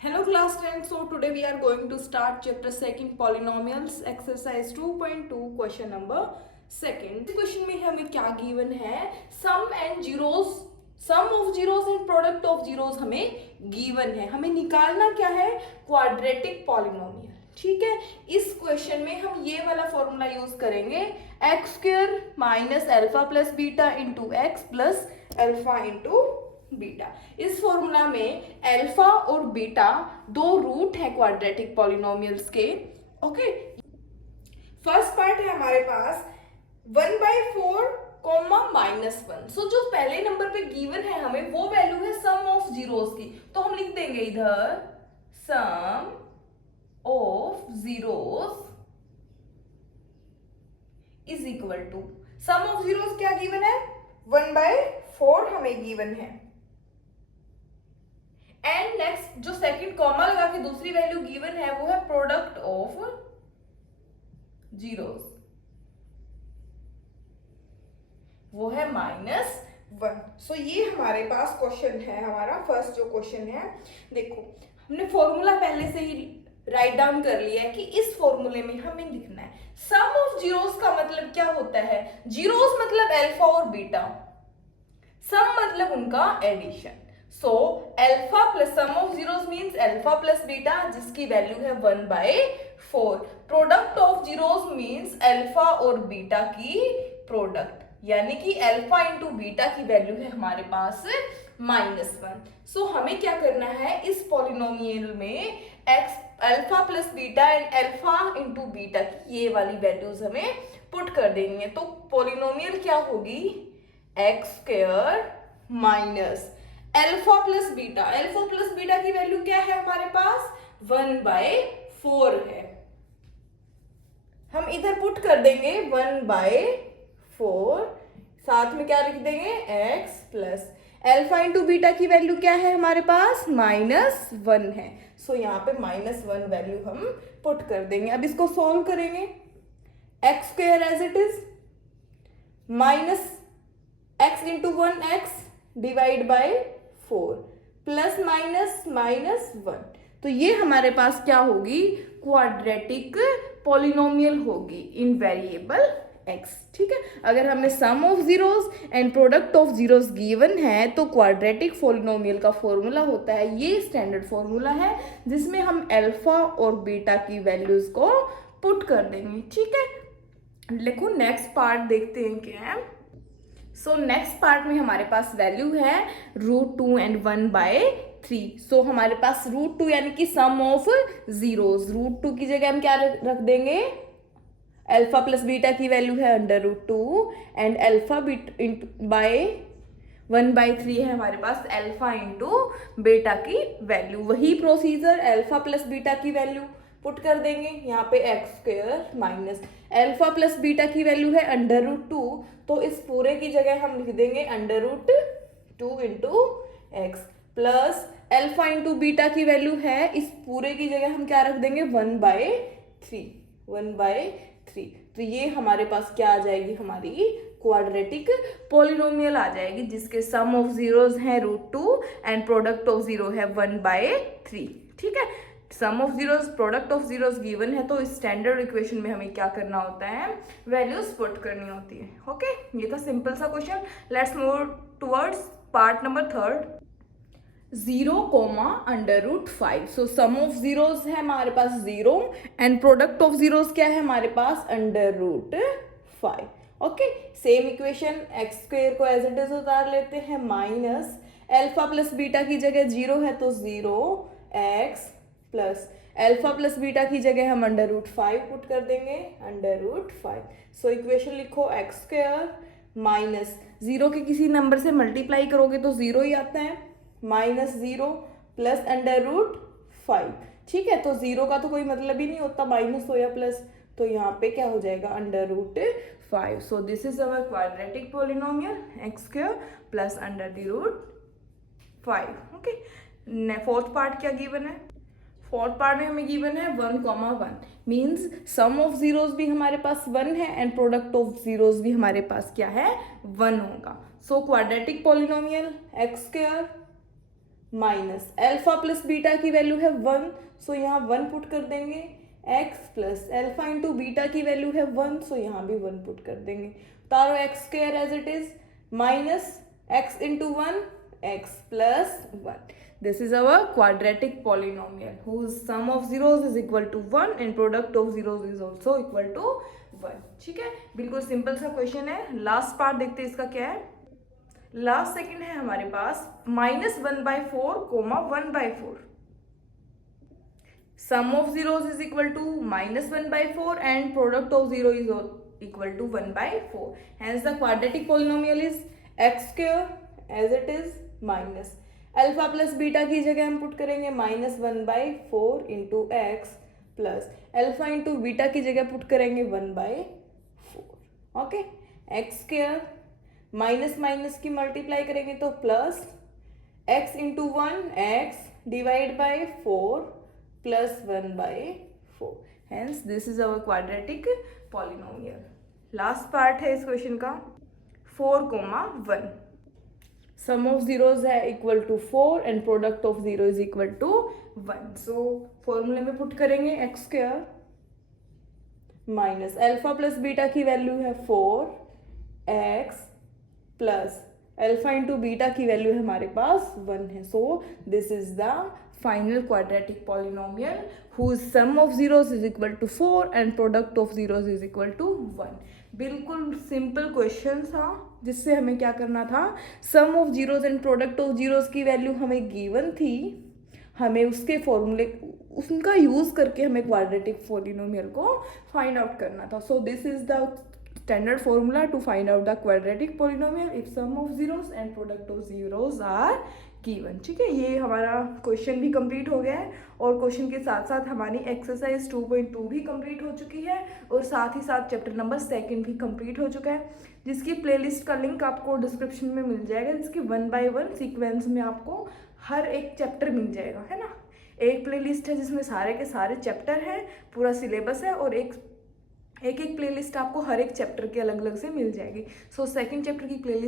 Hello class 10. So today we are going to start chapter 2 polynomials exercise 2.2 question number 2. Question में हमें क्या given है, sum and zeros, sum of zeros and product of zeros हमें given है। हमें निकालना क्या है, क्वाड्रेटिक पॉलिनोमियल। ठीक है, इस क्वेश्चन में हम ये वाला फॉर्मूला यूज करेंगे, x square minus alpha plus beta into x plus alpha into beta. इस फॉर्मूला में अल्फा और बीटा दो रूट है क्वाड्रेटिक पॉलिनोमियल्स के। ओके, फर्स्ट पार्ट है हमारे पास 1/4 कोमा -1। सो जो पहले नंबर पे गिवन है हमें वो वैल्यू है सम ऑफ जीरोस की, तो हम लिख देंगे इधर sum of zeros is equal to, sum of zeros क्या गिवन है, 1/4 हमें गिवन है। एंड नेक्स्ट जो सेकंड कॉमा लगा के दूसरी वैल्यू गिवन है वो है प्रोडक्ट ऑफ जीरोस, वो है -1। सो ये हमारे पास क्वेश्चन है, हमारा फर्स्ट जो क्वेश्चन है। देखो हमने फॉर्मूला पहले से ही राइट डाउन कर लिया है कि इस फॉर्मूले में हमें लिखना है सम ऑफ जीरोस का मतलब क्या होता है, जीरोस मतलब अल्फा और बीटा, सम मतलब उनका addition. So alpha plus sum of zeros means alpha plus beta जिसकी वैल्यू है 1/4। Product of zeros means alpha और बीटा की प्रोडक्ट, यानी कि अल्फा इंटू बीटा की वैल्यू है हमारे पास -1। सो हमें क्या करना है, इस पॉलिनोमियल में x alpha plus beta and alpha into beta की ये वाली वैल्यूज हमें पुट कर देनी है। तो पॉलिनोमियल क्या होगी, x square minus alpha plus beta, alpha plus beta की वैल्यू क्या है हमारे पास 1/4 है। हम इधर पुट कर देंगे 1/4, साथ में क्या लिख देंगे x plus alpha into beta की वैल्यू क्या है हमारे पास -1 है। सो यहाँ पे -1 वैल्यू हम पुट कर देंगे। अब इसको सॉल्व करेंगे, x square as it is minus x into 1x divide by 4 plus minus -1। तो ये हमारे पास क्या होगी, क्वाड्रेटिक पॉलिनोमियल होगी इन वेरिएबल x। ठीक है, अगर हमने sum of zeros and product of zeros given है तो क्वाड्रेटिक पॉलिनोमियल का फॉर्मूला होता है, ये स्टैंडर्ड फॉर्मूला है जिसमें हम अल्फा और बीटा की वैल्यूज को पुट कर देंगे। ठीक है, देखो नेक्स्ट पार्ट देखते हैं क्या है। सो नेक्स्ट पार्ट में हमारे पास वैल्यू है √2 एंड 1/3। सो हमारे पास √2 यानी कि सम ऑफ जीरोस, √2 की जगह हम क्या रख देंगे, अल्फा प्लस बीटा की वैल्यू है √2 एंड अल्फा बाय 1/3 है हमारे पास अल्फा इंटू बीटा की वैल्यू। वही प्रोसीजर, अल्फा प्लस बीटा की वैल्यू पुट कर देंगे यहाँ पे x square minus alpha plus beta की वैल्यू है √2, तो इस पूरे की जगह हम लिख देंगे √2 into x plus alpha into beta की वैल्यू है, इस पूरे की जगह हम क्या रख देंगे 1/3। तो ये हमारे पास क्या आ जाएगी, हमारी क्वाड्रेटिक पॉलिनोमियल आ जाएगी जिसके सम ऑफ जीरोस है √2 एंड प्रोडक्ट ऑफ जीरो है 1/3। ठीक है, sum of zeros product of zeros given है तो स्टैंडर्ड इक्वेशन में हमें क्या करना होता है, वैल्यूज पुट करनी होती है। ओके, ये था सिंपल सा question. Let's move towards part number 3, 0,√5। So sum of zeros है हमारे पास 0 एंड प्रोडक्ट ऑफ जीरोस क्या है हमारे पास √5। Okay, same equation x square को एज इट इज उतार लेते हैं, माइनस अल्फा प्लस बीटा की जगह 0 है तो 0x plus alpha plus beta की जगह हम √5 पुट कर देंगे √5। सो इक्वेशन लिखो एक्स स्क्वायर माइनस 0 के किसी नंबर से मल्टीप्लाई करोगे तो 0 ही आता है, -0 प्लस √5। ठीक है, तो 0 का तो कोई मतलब ही नहीं होता, माइनस हो या प्लस, तो यहाँ पे क्या हो जाएगा √5। सो this is our quadratic polynomial x square plus √5। Okay, fourth part क्या गिवन है, फोर्थ पार्ट में हमें गिवन है 1,1 मीन्स सम ऑफ जीरोस भी हमारे पास 1 है एंड प्रोडक्ट ऑफ जीरोस भी हमारे पास क्या है 1 होगा। So quadratic polynomial x square minus alpha plus beta की वैल्यू है 1, सो यहाँ 1 पुट कर देंगे। X plus alpha into beta की वैल्यू है 1, सो यहाँ भी 1 पुट कर देंगे। उतारो x square as it is, minus x into 1 x plus 1। This is our quadratic polynomial whose sum of zeros is equal to 1 and product of zeros is also equal to 1। ठीक है, बिल्कुल simple सा question है। Last part देखते हैं इसका क्या है। लास्ट सेकंड है हमारे पास -1/4, 1/4। सम of zeros is equal to -1/4 and product of zero is equal to 1/4। Hence the quadratic polynomial is x square as it is minus alpha plus beta की जगह हम पुट करेंगे -1/4 इंटू x plus alpha into beta की जगह put करेंगे 1/4। Okay, x square minus minus की multiply करेंगे तो plus x into 1 x divide by 4 plus 1/4। Hence this is our quadratic polynomial. Last part है इस क्वेश्चन का 4, 1। सम ऑफ जीरोज है equal to 4 and product of zero is equal to 1। सो फॉर्मूले में put करेंगे x square minus alpha plus beta की value है 4 x plus alpha into beta की वैल्यू है हमारे पास 1 है। सो this is the final quadratic polynomial whose sum of zeros is equal to 4 and product of zeros is equal to 1। बिल्कुल simple question था जिससे हमें क्या करना था, sum of zeros and product of zeros की वैल्यू हमें गिवन थी, हमें उसके फॉर्मूले उनका यूज करके हमें क्वाड्रेटिक पॉलिनोमियल को फाइंड आउट करना था। So this is the standard formula to find out the quadratic polynomial if sum of zeros and product of zeros are given. ठीक है, ये हमारा क्वेश्चन भी कंप्लीट हो गया है और क्वेश्चन के साथ साथ हमारी एक्सरसाइज 2.2 भी कंप्लीट हो चुकी है और साथ ही साथ चैप्टर नंबर 2 भी कंप्लीट हो चुका है, जिसकी प्लेलिस्ट का लिंक आपको डिस्क्रिप्शन में मिल जाएगा, जिसकी 1 by 1 सीक्वेंस में आपको हर एक चैप्टर मिल जाएगा, है ना। एक प्लेलिस्ट है जिसमें सारे के सारे चैप्टर हैं, पूरा सिलेबस है, और एक प्लेलिस्ट आपको हर एक चैप्टर के अलग अलग से मिल जाएगी। सो सेकंड चैप्टर की प्लेलिस्ट